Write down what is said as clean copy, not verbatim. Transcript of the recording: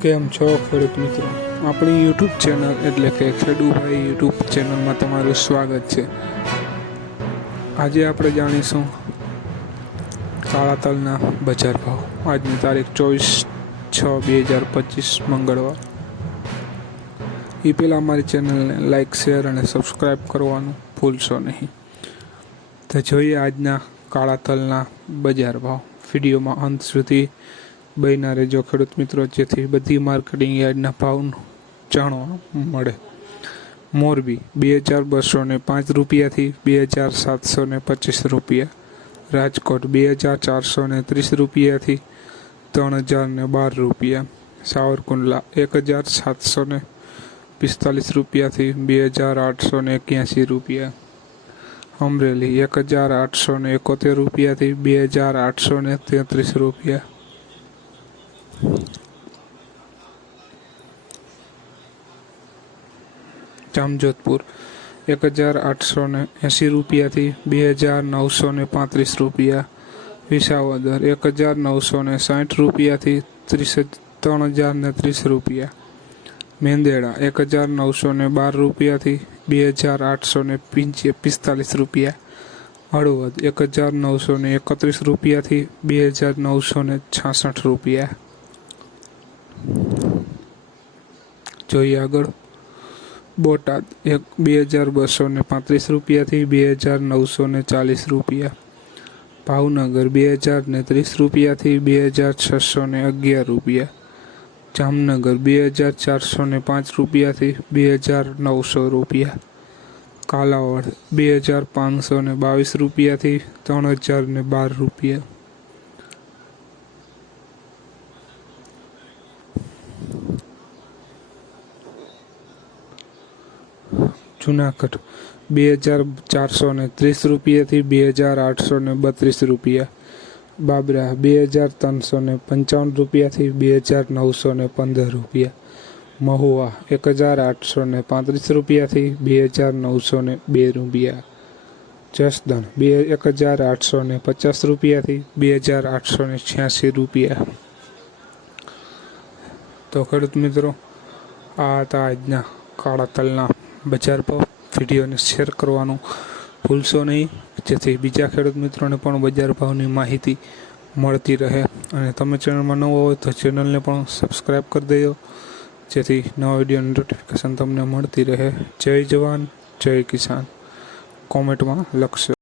કેમ છો ખેડૂત મિત્રો? આપણી યુટ્યુબ ચેનલ એટલે કે ખેડૂભાઈ યુટ્યુબ ચેનલમાં તમારું સ્વાગત છે. આજે આપણે જાણીશું કાળા તલના બજાર ભાવ. આજની તારીખ 24/6/2025 મંગળવાર. એ પહેલાં અમારી ચેનલને લાઇક, શેર અને સબસ્ક્રાઈબ કરવાનું ભૂલશો નહીં. તો જોઈએ આજના કાળા તલના બજાર ભાવ. વિડીયોમાં અંત સુધી બન્યા રહેજો ખેડૂત મિત્રો, જેથી બધી માર્કેટિંગ યાર્ડના ભાવ જાણવા મળે. મોરબી 2205 રૂપિયાથી 2725 રૂપિયા. રાજકોટ 2430 રૂપિયાથી 3012 રૂપિયા. સાવરકુંડલા 1745 રૂપિયાથી 2881 રૂપિયા. અમરેલી 1871 રૂપિયાથી 2833 રૂપિયા. જામજોધપુર 1880 રૂપિયાથી 2935 રૂપિયા. વિસાવદર 1960 રૂપિયાથી 3030 રૂપિયા. મેંદેડા 1912 રૂપિયાથી 2845 રૂપિયા. હળવદ 1931 રૂપિયાથી 2966 રૂપિયા. જોઈએ આગળ. બોટાદ 2235 રૂપિયાથી 2940 રૂપિયા. ભાવનગર 2030 રૂપિયાથી 2611 રૂપિયા. જામનગર 2405 રૂપિયાથી 2900 રૂપિયા. કાલાવડ 2522 રૂપિયાથી 3012 રૂપિયા. જુનાગઢ 2430 રૂપિયાથી 2832 રૂપિયા. બાબરા 2355 રૂપિયાથી 2915 રૂપિયા. મહુવા 1835 રૂપિયાથી 2902 રૂપિયા. જસદણ 1850 રૂપિયાથી 2886 રૂપિયા. તો ખેડૂત મિત્રો, આ હતા આજના કાળા તલના બજાર ભાવ. વિડીયોને શેર કરવાનું ભૂલશો નહીં, જેથી બીજા ખેડૂત મિત્રોને પણ બજાર ભાવની માહિતી મળતી રહે. અને તમે ચેનલમાં નવો હોય તો ચેનલને પણ સબસ્ક્રાઈબ કરી દેજો, જેથી નવા વિડીયોની નોટિફિકેશન તમને મળતી રહે. જય જવાન, જય કિસાન કોમેન્ટમાં લખશો.